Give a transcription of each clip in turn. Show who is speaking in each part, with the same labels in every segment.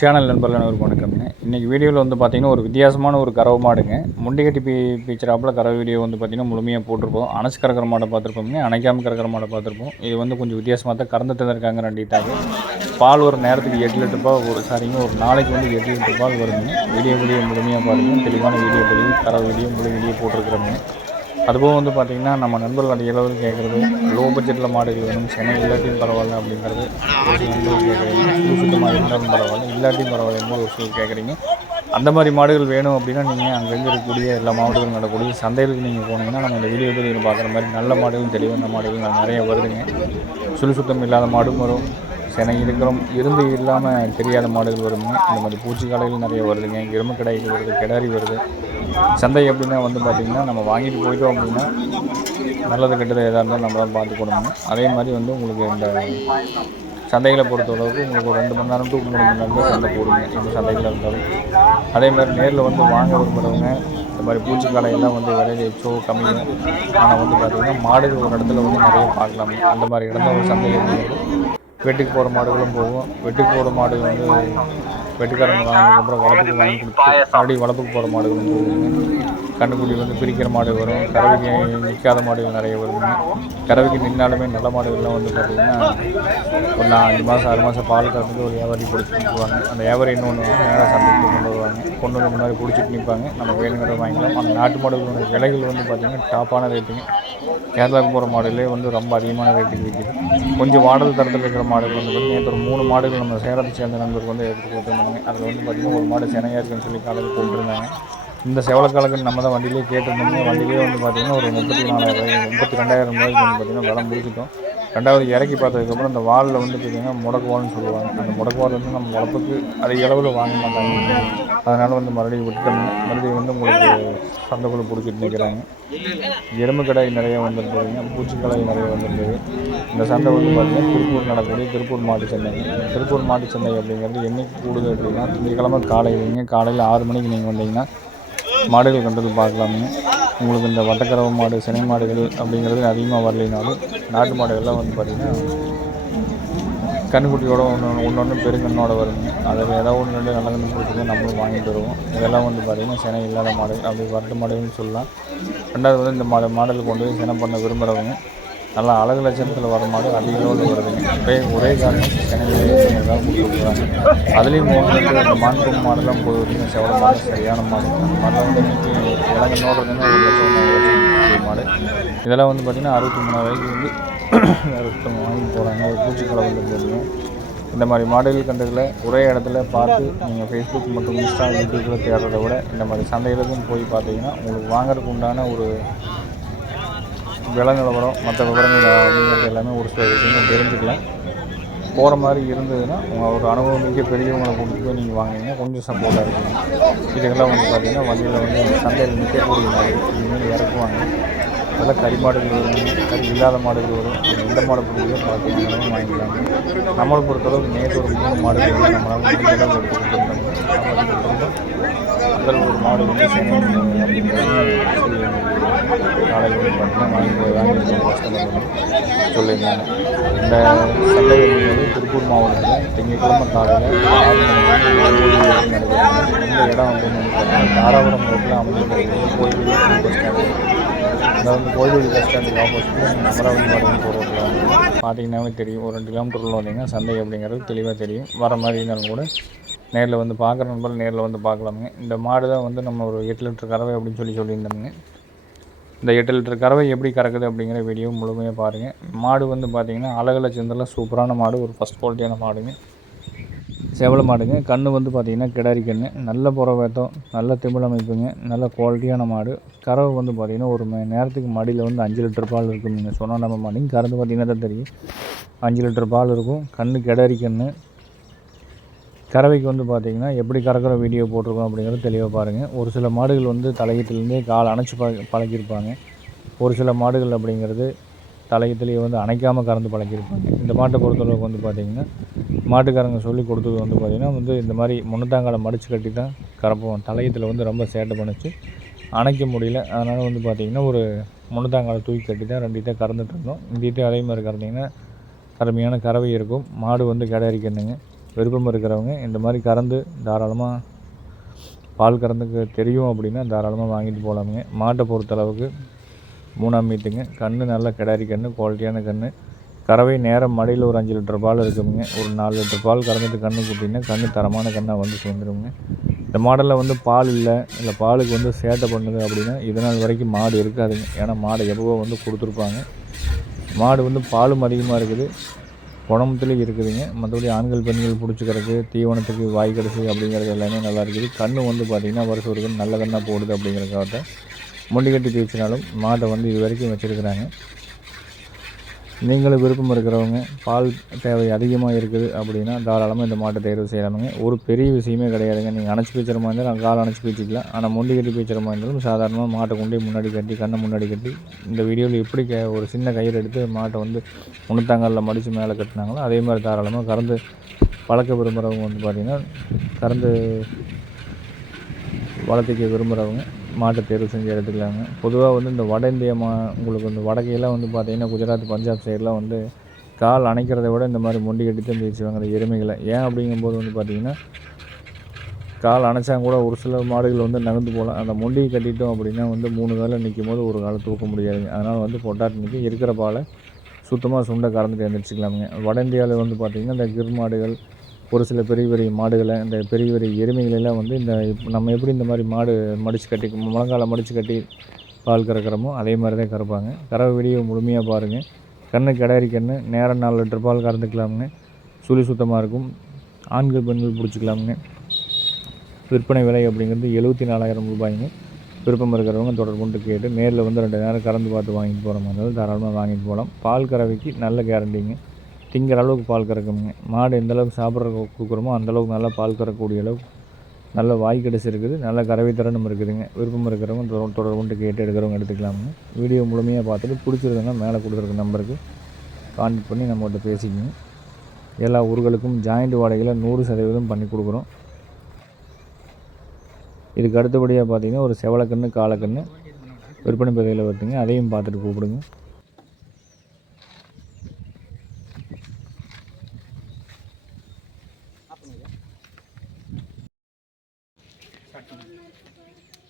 Speaker 1: Channel நண்பர்கள் அனைவருக்கும் வணக்கம்ங்க இன்றைக்கி வீடியோவில் வந்து பார்த்திங்கன்னா ஒரு வித்தியாசமான ஒரு கறவை மாடுங்க. முண்டிகட்டி பீ பீச்சராப்பில் கறவை வீடியோ வந்து பார்த்திங்கன்னா முழுமையாக போட்டிருப்போம். அணைச்சு கறக்கிற மாடை பார்த்துருப்போங்க அணைக்காமல் கறக்கிற மாடை பார்த்துருப்போம் இது வந்து கொஞ்சம் வித்தியாசமாக தான் கறந்துட்டு தான் இருக்காங்க ரெண்டிட்டாங்க பால் ஒரு நேரத்துக்கு எட்டு லிட்டர் பால் ஒரு சாரிங்க. ஒரு நாளைக்கு வந்து எட்டு லிட்டர் பால் வருங்க வீடியோ வீடியோ முழுமையாக பாருங்கள் தெளிவான வீடியோ பதிவு கரவு வீடியோ முழு வீடியோ போட்டிருக்கிறோங்க அதுபோக வந்து பார்த்திங்கன்னா நம்ம நண்பர்கள் இளவில் கேட்குறது லோ பட்ஜெட்டில் மாடுகள் வேணும் சென்னை இல்லாட்டியும் பரவாயில்ல அப்படிங்கிறது. ஒரு சில நண்பர்கள் கேட்குறீங்க சுத்தமாக இருந்தாலும் பரவாயில்ல இல்லாட்டியும் பரவாயில்ல ஒரு சிலர் கேட்குறீங்க அந்த மாதிரி மாடுகள் வேணும் அப்படின்னா நீங்கள் அங்கங்கே இருக்கக்கூடிய எல்லா மாவட்டங்களும் நடக்கூடிய சந்தைகளுக்கு நீங்கள் போனீங்கன்னா நம்ம இந்த வீடியோ பதிவில் பார்க்குற மாதிரி நல்ல மாடுகளும் தெளிவான மாடுகள் நிறைய வருதுங்க. சுழி சுத்தம் இல்லாத மாடும் வரும். சென்னை இருக்கிறோம் இருந்து இல்லாமல் தெரியாத மாடுகள் வருங்க இந்த மாதிரி பூச்சிக்காலைகள் நிறைய வருதுங்க. எருமக்கடைகள் வருது கிடாரி வருது. சந்தை எப்படின்னா வந்து பார்த்திங்கன்னா நம்ம வாங்கிட்டு போயிட்டோம் அப்படின்னா நல்லது கெட்டது எதாக இருந்தாலும் நம்ம தான் பார்த்து கொடுங்க. அதே மாதிரி வந்து உங்களுக்கு இந்த சந்தைகளை பொறுத்தளவுக்கு உங்களுக்கு ஒரு ரெண்டு மணி நேரம் டூ மூணு மணி நேரம் சந்தை போடுங்க எந்த சந்தைகள் இருந்தாலும். அதே மாதிரி நேரில் வந்து வாங்க விரும்புகிறவங்க இந்த மாதிரி பூச்சிக்காலையெல்லாம் வந்து விலையில எச்சோ கம்மியும் ஆனால் வந்து பார்த்திங்கன்னா மாடுகள் ஒரு இடத்துல வந்து நிறைய பார்க்கலாம். அந்த மாதிரி இடம் ஒரு சந்தை அப்படிங்கிறது வெட்டுக்கு போகிற மாடுகளும் போகும். வெட்டுக்கு போகிற மாடுகள் வந்து வெட்டுக்காரங்க வாங்கினதுக்கப்புறம் வளர்ப்புக்கு வாங்கி கொடுத்து மறுபடியும் வளர்ப்புக்கு போகிற மாடுகளும் போகுங்க கண்ணுக்குடி வந்து பிரிக்கிற மாடு வரும். கறவைக்கு நிற்காத மாடுகள் நிறைய வருங்க கறவைக்கு நின்னாலுமே நல்ல மாடுகள்லாம் வந்து பார்த்திங்கன்னா ஒரு நான் அஞ்சு மாதம் ஆறு மாதம் பால் கறந்துட்டு ஒரு வியாபாரி பிடிச்சி நிற்குவாங்க அந்த வியாபாரி என்ன பண்ணுவாங்க நேராக சந்தைக்கு கொண்டு வருவாங்க. கொண்டு வந்து மாதிரி பிடிச்சிட்டு நிற்பாங்க. நம்ம வேணுங்கிறத வாங்கிக்கலாம். அந்த நாட்டு மாடுகளோட விலைகள் வந்து பார்த்திங்கன்னா டாப்பான ரேட்டுங்க கேரளாவுக்கு போகிற மாடுகளே வந்து ரொம்ப அதிகமான ரேட்டுக்கு விற்கிது கொஞ்சம் வாடல் தரத்தில் இருக்கிற மாடுகள் வந்து பார்த்திங்கன்னா நேற்று ஒரு மூணு மாடுகள் நம்ம சேலத்தை சேர்ந்த நண்பருக்கு வந்து எடுத்து கொடுத்துருந்தாங்க. அதில் வந்து பார்த்திங்கன்னா ஒரு மாடு செனையாக இருக்குன்னு சொல்லி காலையில் போட்டுருந்தாங்க. இந்த செவலக்காலக்கு நம்ம தான் வண்டியிலே கேட்டிருந்தோம். வண்டியிலே வந்து பார்த்திங்கன்னா ஒரு முப்பத்தி நாலாயிரம் முப்பத்தி ரெண்டாயிரம் ரூபாய்க்கு வந்து பார்த்திங்கன்னா விலை முடிச்சிட்டோம் ரெண்டாவது இறக்கி பார்த்ததுக்கப்புறம் இந்த வாலில் வந்து பார்த்திங்கன்னா முடக்குவால்னு சொல்லுவாங்க. அந்த முடக்குவால் வந்து நம்ம உழப்புக்கு அதிக அளவில் வாங்க மாட்டாங்க. அதனால் வந்து மறுபடியும் விட்டுட்டோம். மறுபடியும் வந்து உங்களுக்கு சந்தைக்குள்ளே பிடிச்சிட்டு நிற்கிறாங்க. எறும்பு கடாய் நிறைய வந்துருக்குதுங்க பூச்சிக்கடாய் நிறைய வந்துருக்குது இந்த சந்தை வந்து பார்த்திங்கன்னா திருப்பூர் நடக்கக்கூடிய திருப்பூர் மாட்டு சந்தைங்க திருப்பூர் மாட்டு சந்தை அப்படிங்கிறது என்றைக்கு கூடுது அப்படின்னா திங்கக்கிழமை காலையிலங்க காலையில் ஆறு மணிக்கு நீங்கள் வந்தீங்கன்னா மாடுகள் கண்டது பார்க்கலாமுங்க. உங்களுக்கு இந்த வட்டக்கரவ மாடு சினை மாடுகள் அப்படிங்கிறது அதிகமாக வரலைனாலும் நாட்டு மாடுகள்லாம் வந்து பார்த்திங்கன்னா கண்ணுக்குட்டியோட ஒன்று ஒன்று ஒன்று பெருங்கண்ணோட வருங்க அதில் ஏதாவது ஒன்று ரெண்டு நல்ல கண்ணு கொடுத்து நம்மளும் வாங்கிட்டு வருவோம் இதெல்லாம் வந்து பார்த்திங்கன்னா சினை இல்லாத மாடு அப்படி வரட்டு மாடுகள்னு சொல்லலாம். ரெண்டாவது வந்து இந்த மாடு மாடலுக்கு கொண்டு போய் சினை பண்ண விரும்புகிறவங்க நல்லா அழகு லட்சணத்தில் வர மாடு அதிக அளவில் வருதுங்க ஒரே ஒரே காரணம் சென்னையிலேயே கொடுத்துருக்குறாங்க அதுலேயும் மூணு வந்து அந்த மான்கொம்பு மாடெல்லாம் போகுதுங்க செவல மாடு சரியான மாடு மாடலாம் வந்து இன்றைக்கி இலங்கை நோடுறதுன்னா ஒரு லட்சம் லட்சம் மாடு. இதெல்லாம் வந்து பார்த்திங்கன்னா அறுபத்தி மூணு வரைக்கும் வந்து ஒருத்தவங்க வாங்கி போகிறாங்க ஒரு பூச்சிக்கடை வந்துருக்குதுங்க இந்த மாதிரி மாடல்கள் கண்டதில் ஒரே இடத்துல பார்த்து நீங்கள் ஃபேஸ்புக் மற்றும் இன்ஸ்டா யூடியூப்பில் தேடுறத விட இந்த மாதிரி சந்தைகளுக்கும் போய் பார்த்தீங்கன்னா உங்களுக்கு வாங்குறதுக்கு உண்டான ஒரு விலை நிலவரம் மற்ற விவரங்கள் அப்படிங்கிறது எல்லாமே ஒரு சில விஷயங்கள் தெரிஞ்சுக்கலாம் போகிற மாதிரி இருந்ததுன்னா உங்கள் ஒரு அனுபவம் மிக பெரியவங்களை கொண்டு போய் நீங்கள் வாங்கினீங்கன்னா கொஞ்சம் சப்போர்ட்டாக இருக்கும். இதுக்கெல்லாம் வந்து பார்த்தீங்கன்னா வண்டியில் வந்து சந்தையில் நிற்கக்கூடிய மாதிரி இனிமேல் இறக்குவாங்க. அதெல்லாம் கறி மாடுகள் வரும் கறி இல்லாத மாடுகள் வரும். எந்த மாடு பிடிக்குதோ பார்த்து வாங்கிக்கலாம். நம்மளை பொறுத்தளவுக்கு நேற்று ஒரு மூணு மாடுகள் வந்து நம்மளால் முடிஞ்ச அளவு முதல் ஒரு மாடு வந்து சென்னை அப்படிங்கிறது காலையில் வந்து பார்த்தீங்கன்னா வாங்கி வாங்கி கஸ்டமர் சொல்லியிருந்தாங்க. இந்த சந்தை வந்து திருப்பூர் மாவட்டத்தில் திங்கட்கிழமை காலையில் ஆறு இந்த இடம் வந்து பார்த்தீங்கன்னா தாராபுரம் ரோட்டில் அமைஞ்சிருக்கிறது கோயில் பஸ் ஸ்டாண்டு இந்த வந்து கோயில் பஸ் ஸ்டாண்டுக்கு ஆப்போசிட்டில் அமராவதி மாடல் ரோட்டில் வந்து பார்த்தீங்கன்னாவே தெரியும். ஒரு ரெண்டு கிலோமீட்டரில் வந்தீங்கன்னா சந்தை அப்படிங்கிறது தெளிவாக தெரியும். வர மாதிரி இருந்தாலும் கூட நேரில் வந்து பார்க்குற நண்பர்கள் நேரில் வந்து பார்க்கலாமுங்க. இந்த மாடு தான் வந்து நம்ம ஒரு எட்டு லிட்டர் கறவை அப்படின்னு சொல்லி சொல்லியிருந்தோமுங்க. இந்த எட்டு லிட்டர் கறவை எப்படி கறக்குது அப்படிங்கிற வீடியோ முழுமையாக பாருங்கள் மாடு வந்து பார்த்திங்கன்னா அழகில் சேர்ந்தெல்லாம் சூப்பரான மாடு ஒரு ஃபஸ்ட் குவாலிட்டியான மாடுங்க. செவல மாடுங்க. கன்று வந்து பார்த்திங்கன்னா கிடாரி கன்று நல்ல புறவேத்தம் நல்ல திமிழ் அமைப்புங்க. நல்ல குவாலிட்டியான மாடு. கறவை வந்து பார்த்திங்கன்னா ஒரு மணி நேரத்துக்கு மடியில் வந்து அஞ்சு லிட்டர் பால் இருக்கும் நீங்கள் சொன்னால் நம்ம மாட்டிங்க கறந்து பார்த்திங்கன்னா தான் தெரியும். அஞ்சு லிட்டர் பால் இருக்கும். கன்று கிடாரி கன்று கறவைக்கு வந்து பார்த்திங்கன்னா எப்படி கறக்கிற வீடியோ போட்டிருக்கோம் அப்படிங்கிறது தெளிவாக பாருங்கள் ஒரு சில மாடுகள் வந்து தலையத்துலேருந்தே கால் அணைச்சி பழ பழக்கியிருப்பாங்க. ஒரு சில மாடுகள் அப்படிங்கிறது தலையத்துலேயே வந்து அணைக்காமல் கறந்து பழக்கியிருப்பாங்க. இந்த மாட்டை பொறுத்தளவுக்கு வந்து பார்த்திங்கன்னா மாட்டுக்காரங்க சொல்லி கொடுத்தது வந்து பார்த்திங்கன்னா வந்து இந்த மாதிரி முன்னத்தாங்காலை மடித்து கட்டி தான் கறப்போம். தலையத்தில் வந்து ரொம்ப சேட்டை பண்ணிச்சு. அணைக்க முடியல. அதனால் வந்து பார்த்திங்கன்னா ஒரு முன்னத்தாங்காலை தூக்கி கட்டி தான் ரெண்டு கறந்துட்டு இருந்தோம். இந்த அதே மாதிரி கறந்தீங்கன்னா கடுமையான கறவை இருக்கும். மாடு வந்து கிடாரிக்கணுங்க விருப்பம் இருக்கிறவங்க இந்த மாதிரி கறந்து தாராளமாக பால் கறந்துக்கு தெரியும் அப்படின்னா தாராளமாக வாங்கிட்டு போகலாமுங்க மாட்டை பொறுத்தளவுக்கு மூணாம் மீட்டுங்க கன்று நல்ல கிடாரி கன்று குவாலிட்டியான கன்று கறவை நேரம் மடியில் ஒரு அஞ்சு லிட்டர் பால் இருக்குதுங்க ஒரு நாலு லிட்டர் பால் கறந்துட்டு கன்று கூட்டிங்கன்னா கன்று தரமான கண்ணாக வந்து சேர்ந்துருங்க இந்த மாடலில் வந்து பால் இல்லை. இல்லை பாலுக்கு வந்து சேட்டை பண்ணுது அப்படின்னா இது நாள் வரைக்கும் மாடு இருக்காதுங்க. ஏன்னா மாடை எப்போவோ வந்து கொடுத்துருப்பாங்க. மாடு வந்து பாலும் அதிகமாக இருக்குது. குணமத்துலேயும் இருக்குதுங்க. மற்றபடி ஆண்கள் பெண்கள் பிடிச்சிக்கிறதுக்கு தீவனத்துக்கு வாய் கடைசி அப்படிங்கிறது எல்லாமே நல்லா இருக்குது. கண்ணு வந்து பார்த்திங்கன்னா வருஷம் ஒரு நல்ல கண்ணாக போடுது அப்படிங்கிறக்காக முள்ளிக்கட்டி கட்டி மாட்டை வந்து இது வரைக்கும் வச்சுருக்குறாங்க. நீங்களும் விருப்பம் இருக்கிறவங்க பால் தேவை அதிகமாக இருக்குது அப்படின்னா தாராளமாக இந்த மாட்டை தேர்வு செய்யலாமுங்க. ஒரு பெரிய விஷயமே கிடையாதுங்க. நீங்கள் அணைச்சி பீச்சுற மாதிரி இருந்தாலும் கால் அணைச்சி பீச்சிக்கலாம் ஆனால் முண்டி கட்டி பீச்சுற மாதிரி இருந்தாலும் சாதாரணமாக மாட்டை கொண்டே முன்னாடி கட்டி கண்ணை முன்னாடி கட்டி இந்த வீடியோவில் எப்படி க ஒரு சின்ன கயிறு எடுத்து மாட்டை வந்து முன்னத்தாங்கல்ல மடித்து மேலே கட்டினாங்களோ அதே மாதிரி தாராளமாக கறந்து பழக்க விரும்புகிறவங்க வந்து பார்த்திங்கன்னா கறந்து வளர்த்திக்க விரும்புகிறவங்க மாட்டை தேர்வு செஞ்சு எடுத்துக்கலாங்க பொதுவாக வந்து இந்த வட இந்திய மா உங்களுக்கு இந்த வடக்கையெல்லாம் வந்து பார்த்திங்கன்னா குஜராத் பஞ்சாப் சைடெலாம் வந்து கால் அணைக்கிறத விட இந்த மாதிரி மொண்டி கட்டி தான் தேய்ச்சுவாங்க அந்த எருமைகளை. ஏன் அப்படிங்கும்போது வந்து பார்த்திங்கன்னா கால் அணைச்சாங்க கூட ஒரு சில மாடுகள் வந்து நகர்ந்து போகலாம். அந்த மொண்டியை கட்டிட்டோம் அப்படின்னா வந்து மூணு வேலை நிற்கும் போது ஒரு காலை தூக்க முடியாதுங்க அதனால் வந்து பொட்டாட்டினிக்கு நிற்க இருக்கிற பாலை சுத்தமாக சுண்டை கறந்துட்டு எழுந்திரிச்சிக்கலாமுங்க வட இந்தியாவில் வந்து பார்த்திங்கன்னா இந்த கிர் மாடுகள் ஒரு சில பெரிய பெரிய மாடுகளை இந்த பெரிய பெரிய எருமைகளெல்லாம் வந்து இந்த நம்ம எப்படி இந்த மாதிரி மாடு மடித்து கட்டி முழங்கால மடித்து கட்டி பால் கறக்கிறோமோ அதே மாதிரி தான் கறப்பாங்க. கறவை வீடியோ முழுமையாக பாருங்கள் கண்ணு கிடாரி கண்ணு நேரம் நாலு லிட்டர் பால் கறந்துக்கலாமுங்க. சுழி சுத்தமாக இருக்கும். ஆண்கள் பெண்கள் பிடிச்சிக்கலாமுங்க. விற்பனை விலை அப்படிங்கிறது எழுபத்தி நாலாயிரம் ரூபாய்ங்க. விருப்பம் இருக்கிறவங்க தொடர்பு கொண்டு கேட்டு நேரில் வந்து ரெண்டு நேரம் கறந்து பார்த்து வாங்கிட்டு போகிற மாதிரி தாராளமாக வாங்கிட்டு போகலாம். பால் கறவைக்கு நல்ல கேரண்டிங்க திங்கிற அளவுக்கு பால் கறக்குமுங்க மாடு எந்த அளவுக்கு சாப்பிட்ற கொடுக்குறோமோ அந்தளவுக்கு நல்லா பால் கறக்கக்கூடிய அளவுக்கு நல்ல வாய் கிடைச்சி இருக்குது. நல்ல கறவை திறனும் இருக்குதுங்க. விருப்பம் இருக்கிறவங்க தொடர் கொண்டு கேட்டு எடுக்கிறவங்க எடுத்துக்கலாமுங்க. வீடியோ முழுமையாக பார்த்துட்டு பிடிச்சிருந்தோன்னா மேலே கொடுத்துருக்க நம்பருக்கு கான்டெக்ட் பண்ணி நம்மகிட்ட பேசிக்கங்க. எல்லா ஊர்களுக்கும் ஜாயிண்ட் வாடகையில் நூறு சதவீதம் பண்ணி கொடுக்குறோம். இதுக்கு அடுத்தபடியாக பார்த்தீங்கன்னா ஒரு செவலக்கன்று காலக்கன்று விற்பனை பகுதியில் வருதுங்க. அதையும் பார்த்துட்டு கூப்பிடுங்க. back to me.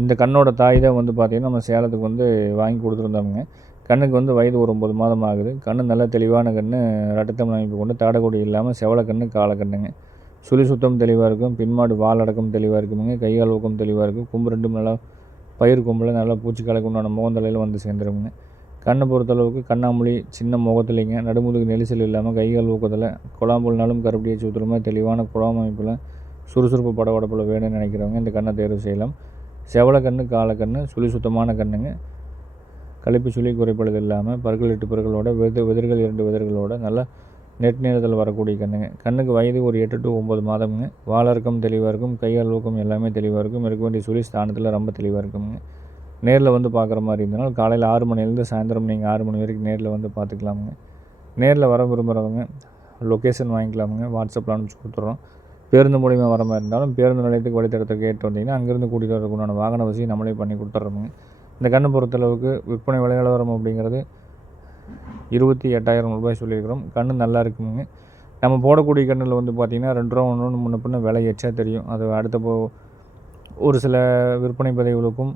Speaker 1: இந்த கண்ணோட தாய் தான் வந்து பார்த்திங்கன்னா நம்ம சேலத்துக்கு வந்து வாங்கி கொடுத்துருந்தோமுங்க கண்ணுக்கு வந்து வயது ஒரு ஒம்பது மாதம் ஆகுது. கண்ணு நல்ல தெளிவான கண்ணு ரட்டத்தம் அமைப்பு கொண்டு தாடக்கொடி இல்லாமல் செவலக்கண்ணு காலக்கண்ணுங்க சுழி சுத்தம் தெளிவாக இருக்கும். பின்மாடு வால் அடக்கம் தெளிவாக இருக்குமுங்க. கைகால் ஊக்கம் தெளிவாக இருக்கும். கும்பு ரெண்டும் நல்லா பயிர் கும்பில் நல்லா பூச்சி கலக்கு உண்டான முகந்தலையில் வந்து சேர்ந்துருமுங்க. கண்ணை பொறுத்தளவுக்கு கண்ணாமொழி சின்ன முகத்துலைங்க. நடுமுதுக்கு நெரிசல் இல்லாமல் கைகால் ஊக்கத்தில் குழாம்புல்னாலும் கருப்படியை சுற்றுற மாதிரி தெளிவான குழாம் அமைப்பில் சுறுசுறுப்பு படபடப்பில் வேணும்னு நினைக்கிறவங்க இந்த கண்ணை தேர்வு செய்யலாம். செவல கன்று காலக்கன்று சுழி சுத்தமான கன்றுங்க கழிப்பு சுழி குறைப்படுது இல்லாமல் பற்கள் எட்டு பற்களோட வெது வெதிர்கள் இரண்டு வெதிர்களோட நல்லா நெட் நேரத்தில் வரக்கூடிய கண்ணுங்க. கண்ணுக்கு வயது ஒரு எட்டு டு ஒம்பது மாதமுங்க. வாழறக்கம் தெளிவாக இருக்கும். கையால் ஊக்கம் எல்லாமே தெளிவாக இருக்கும். இருக்க வேண்டிய சுழி ஸ்தானத்தில் ரொம்ப தெளிவாக இருக்குங்க. நேரில் வந்து பார்க்குற மாதிரி இருந்தாலும் காலையில் ஆறு மணிலேருந்து சாயந்தரம் நீங்கள் ஆறு மணி வரைக்கும் நேரில் வந்து பார்த்துக்கலாமுங்க நேரில் வர விரும்புகிறவங்க லொக்கேஷன் வாங்கிக்கலாமுங்க. வாட்ஸ்அப்பில் அனுப்பிச்சி கொடுத்துட்றோம் பேருந்து மூலிமா வர மாதிரி இருந்தாலும் பேருந்து நிலையத்துக்கு வழித்தடத்தை கேட்டு வந்தீங்கன்னா அங்கேருந்து கூட்டிகிட்டு வரதுக்குண்டான வாகன வசதி நம்மளே பண்ணி கொடுத்துட்றோங்க இந்த கண்ணை பொறுத்தளவுக்கு விற்பனை விலை நிலவரம் அப்படிங்கிறது இருபத்தி எட்டாயிரம் ரூபாய் சொல்லியிருக்கிறோம். கண்ணு நல்லா இருக்குங்க. நம்ம போடக்கூடிய கண்ணில் வந்து பார்த்திங்கன்னா ரெண்டு ரூபா ஒன்று ஒன்று முன்ன பின்ன விலை எச்சா தெரியும். அது அடுத்த போ ஒரு சில விற்பனை பதிவுகளுக்கும்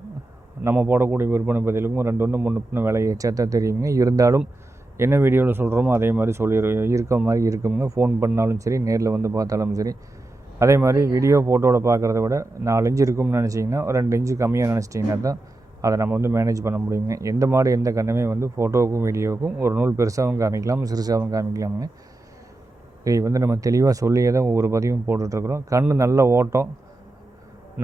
Speaker 1: நம்ம போடக்கூடிய விற்பனை பதிவுகளுக்கும் ரெண்டு ஒன்று முன்ன பின்ன விலை எச்சா தான் தெரியுங்க. இருந்தாலும் என்ன வீடியோவில் சொல்கிறோமோ அதே மாதிரி சொல்லிடு இருக்க மாதிரி இருக்குங்க. ஃபோன் பண்ணாலும் சரி நேரில் வந்து பார்த்தாலும் சரி அதே மாதிரி வீடியோ ஃபோட்டோவில் பார்க்குறத விட நாலு இன்ச்சு இருக்கும்னு நினச்சிங்கன்னா ஒரு ரெண்டு இன்ச்சு கம்மியாக நினச்சிட்டிங்கன்னா தான் அதை நம்ம வந்து மேனேஜ் பண்ண முடியுங்க. எந்த மாடு எந்த கண்ணுமே வந்து ஃபோட்டோவுக்கும் வீடியோவுக்கும் ஒரு நூல் பெருசாகவும் காமிக்கலாம் சிறுசாகவும் காமிக்கலாமுங்க. இதை வந்து நம்ம தெளிவாக சொல்லியே தான் ஒவ்வொரு பதிவும் போட்டுட்ருக்குறோம். கண் நல்ல ஓட்டம்.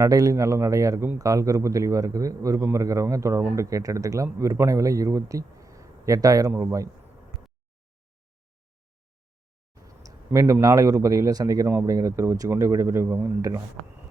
Speaker 1: நடையிலையும் நல்ல நடையாக இருக்கும். கால் கருப்பு தெளிவாக இருக்குது. விருப்பம் இருக்கிறவங்க தொடர்பு கேட்டு எடுத்துக்கலாம் விற்பனை விலை இருபத்தி எட்டாயிரம் ரூபாய். மீண்டும் நாளை ஒரு பதிவில் சந்திக்கிறோம் அப்படிங்கிறத தெரிவித்துக்கொண்டு விடைபெறுவோம் நன்றி வணக்கம்.